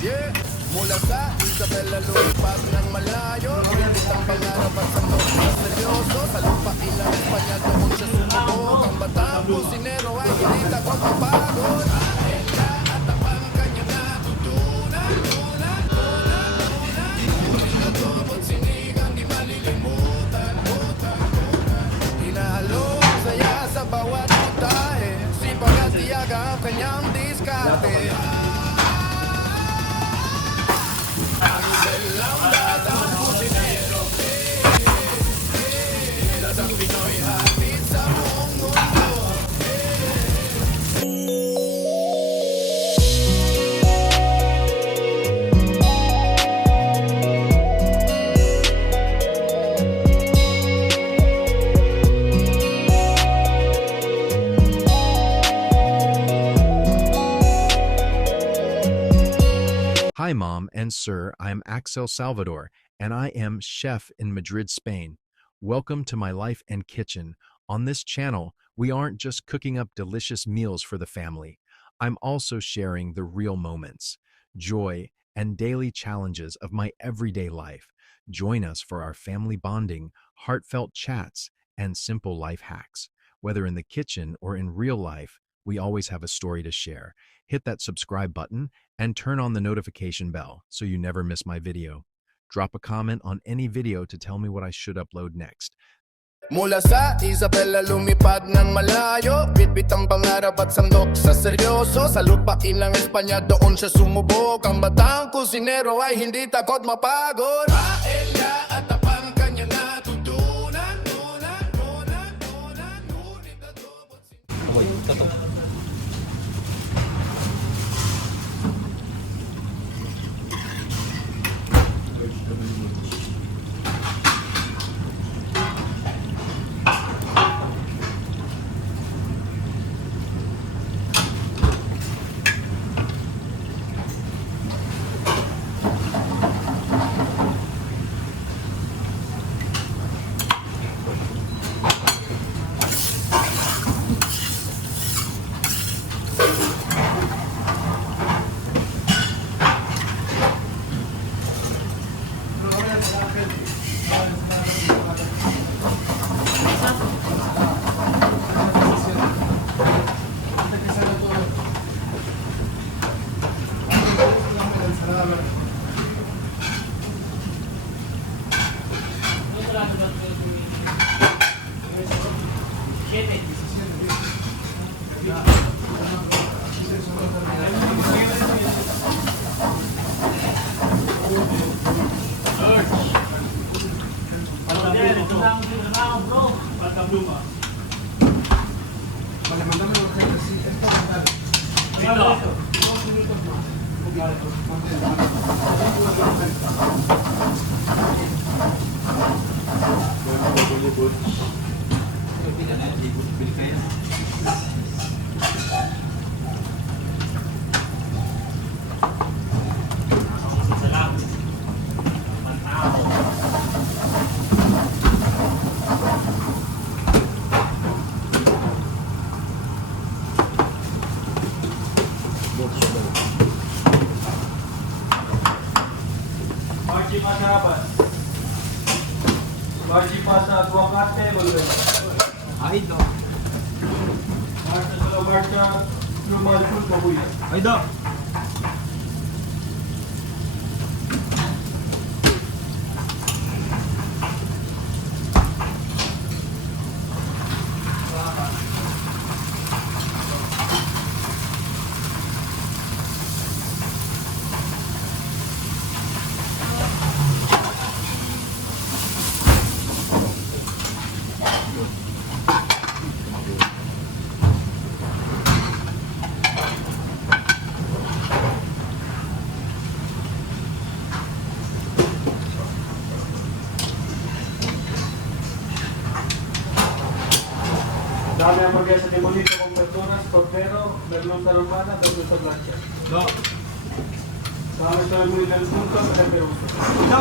Yeah, mula sa Isabela lumipad ng malayo. Pilit ang pangarap at sandok na seryoso. Sa lupa ilang Espanya doon siya sumubok. Ang batang kusinero ay hindi takot mapagod. Kahit ka at tapang kanya natutunan. Ngunit natubot sinigang di malilimutan. Hinahalong saya sa bawat putahe. Sipag at tiyaga ang kanyang diskarte. Hi, Mom and Sir. I am Axel Salvador, and I am chef in Madrid, Spain. Welcome to my life and kitchen. On this channel, we aren't just cooking up delicious meals for the family. I'm also sharing the real moments, joy, and daily challenges of my everyday life. Join us for our family bonding, heartfelt chats, and simple life hacks. Whether in the kitchen or in real life, we always have a story to share. Hit that subscribe button and turn on the notification bell so you never miss my video. Drop a comment on any video to tell me what I should upload next. Mula sa Isabela lumipad ng malayo. Bitbit ang pangarap at sandok sa seryoso. Sa lupa ilang Espanya doon siya sumubok. Ang batang kusinero ay hindi takot mapagod. Kain ka at tapang kanya natutunan. Ngunit natubot Wajib masa 2 kate boleh. Ay, do. Marcha kalau marcha normal pun kau boleh. Ay, do. Dami ang progresa de bonito con personas, portero, merluza romana, merluza blanca. Do. Dami sa muy del punto sa Peru. Do.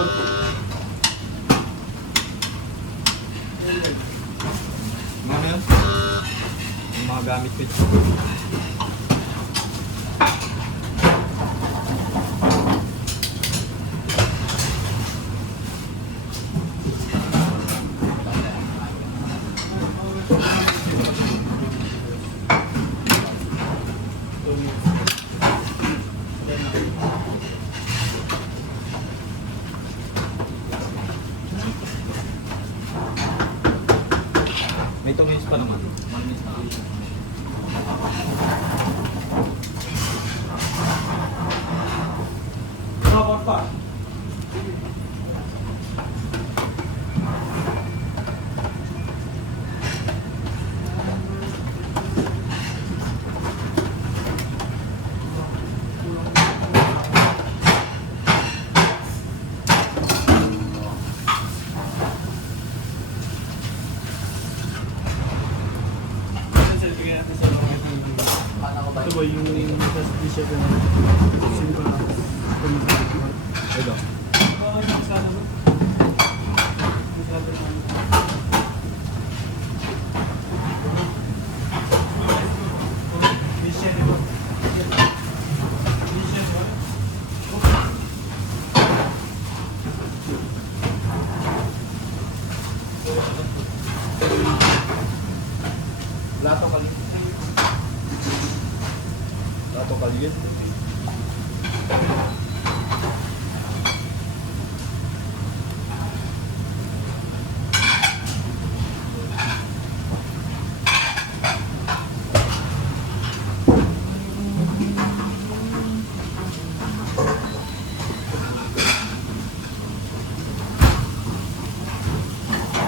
Ano yun? Yung mga gamit ko. May 2 minutes pa naman. 1 minute na. Robot pa. Ito ba yung sa t-shirt na simple na Ito. okay lang sana ba? T-shirt ito. T-shirt ba? Lato kali. Lato kali yun.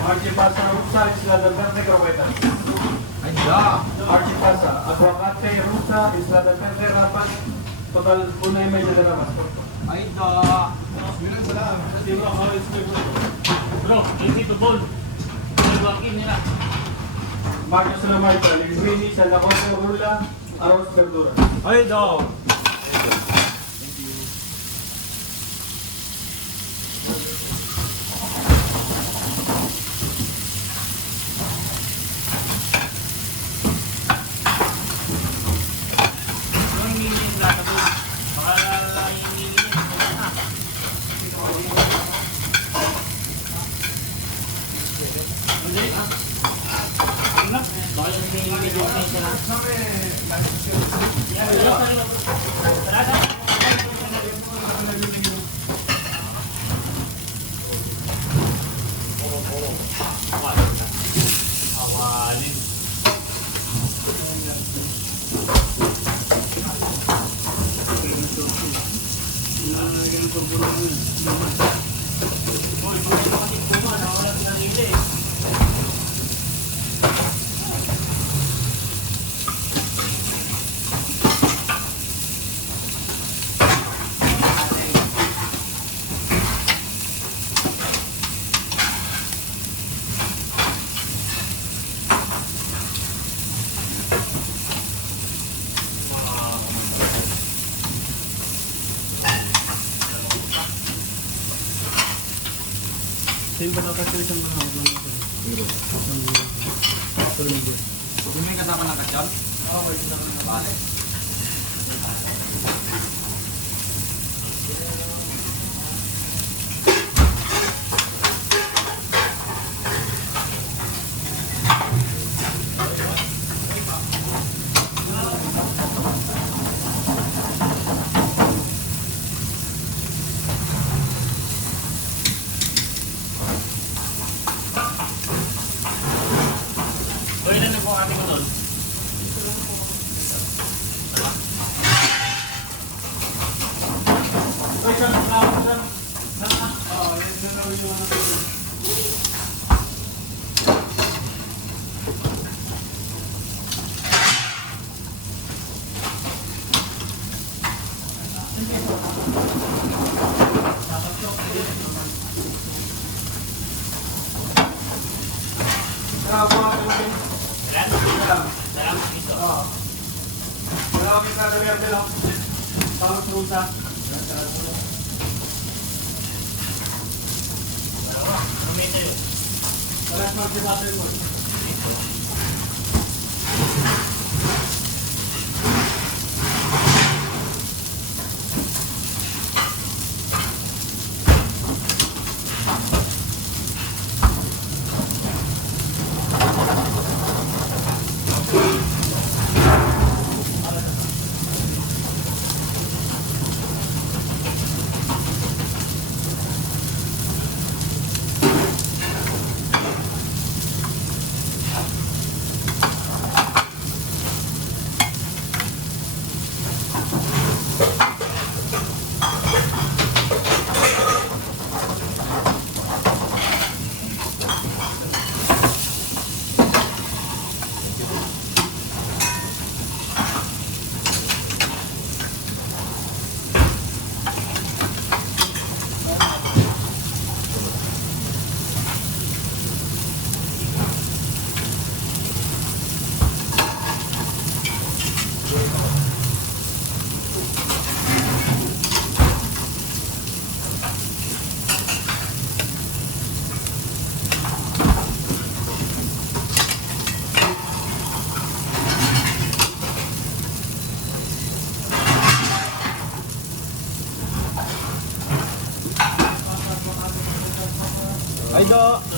Archipasa rusa isla del Verde Croqueta. Ay, da! Archipasa, aguacate rusa isla del Verde rapat. Total una y media de rapat. Ay, da! Bro, hindi to ball. Nagwakin nila. Mario Salamaita, linguini, salacote, rula, arroz, verdura. Ay, da! Yung hingin lahat po. Baka yung hingin na. Hindi ha? Ano? Baka yung hingin medyo okay sila. Sarada? Awalin. Hoy, bakit kasi kuma na wala pinarili eh. Same ba nakasya isang mga Yung may kasama ng kasyal? Oo, may kasama ng balik. Hoy, ilan na po ang ating unol? Ay, saan? Saan? Oo, yan na namin yung ano. Salamat dito. Maraming kakaliarte lang. Tapos rusa. Ay do.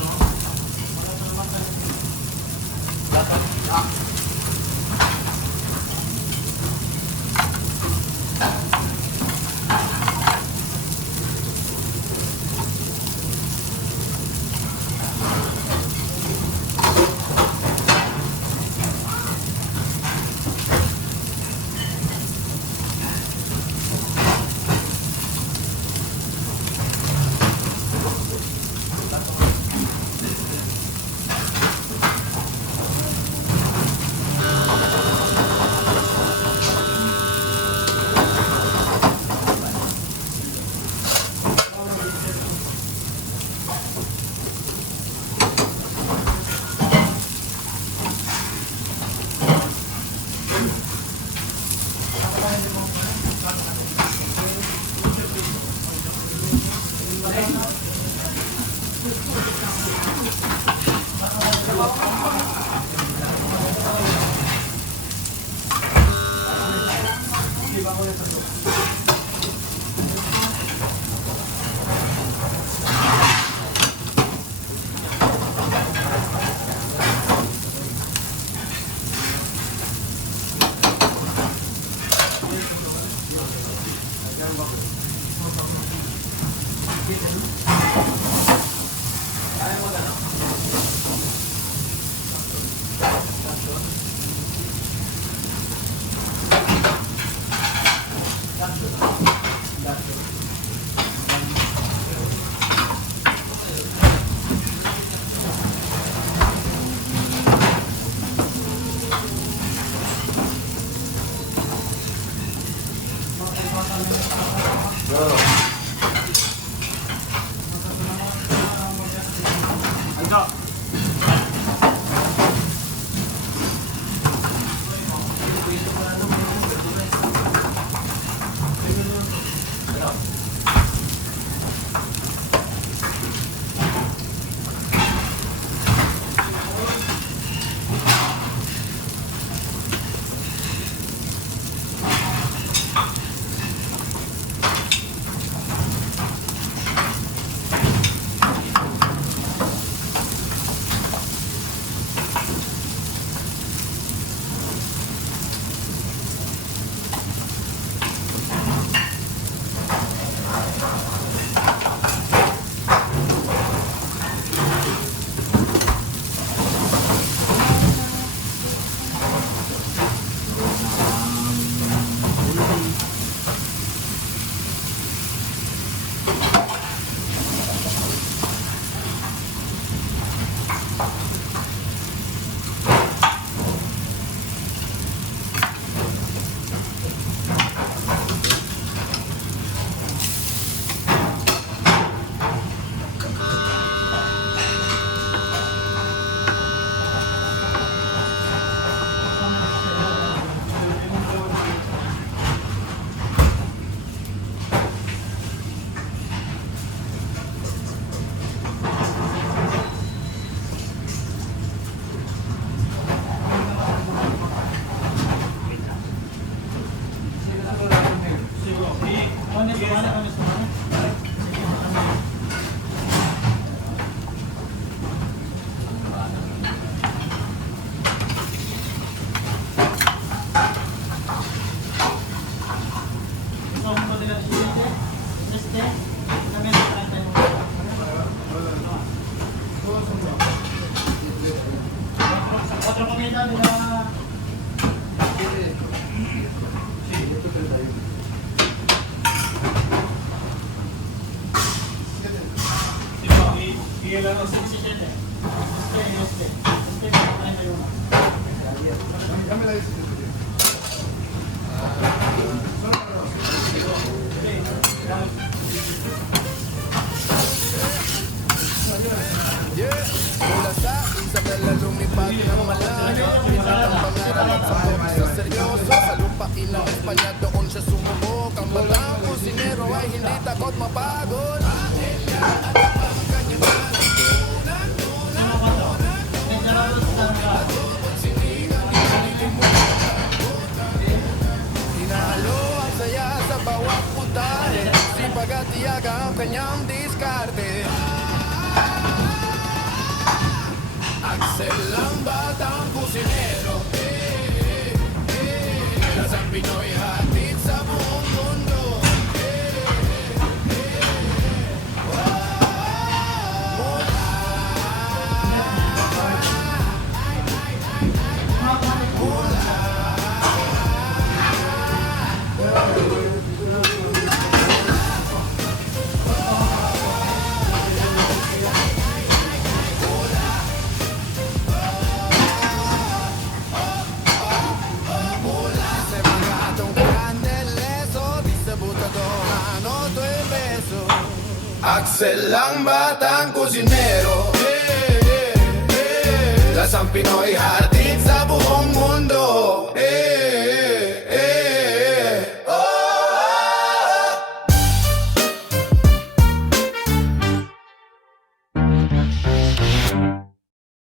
Sige lang, oh. Stay. Ano na yun? Yeah, mula sa Isabela lumipad ng malayo. Pinatang pangarap at sabog sa seryoso. Sa lupain ng Espanya doon siya sumubok. Ang batang kusinero ay hindi takot mapagod. Hinahalo ang saya sa bawat putahe. Sipag at tiyaga ang kanyang diskarte. Axel ang batang kusinero, lasang Pinoy hatid sa buong mundo. Se mangato un grande leso, disabutador, noto e beso. Axel ang batang kusinero, lasang Pinoy hatid sa buong mundo.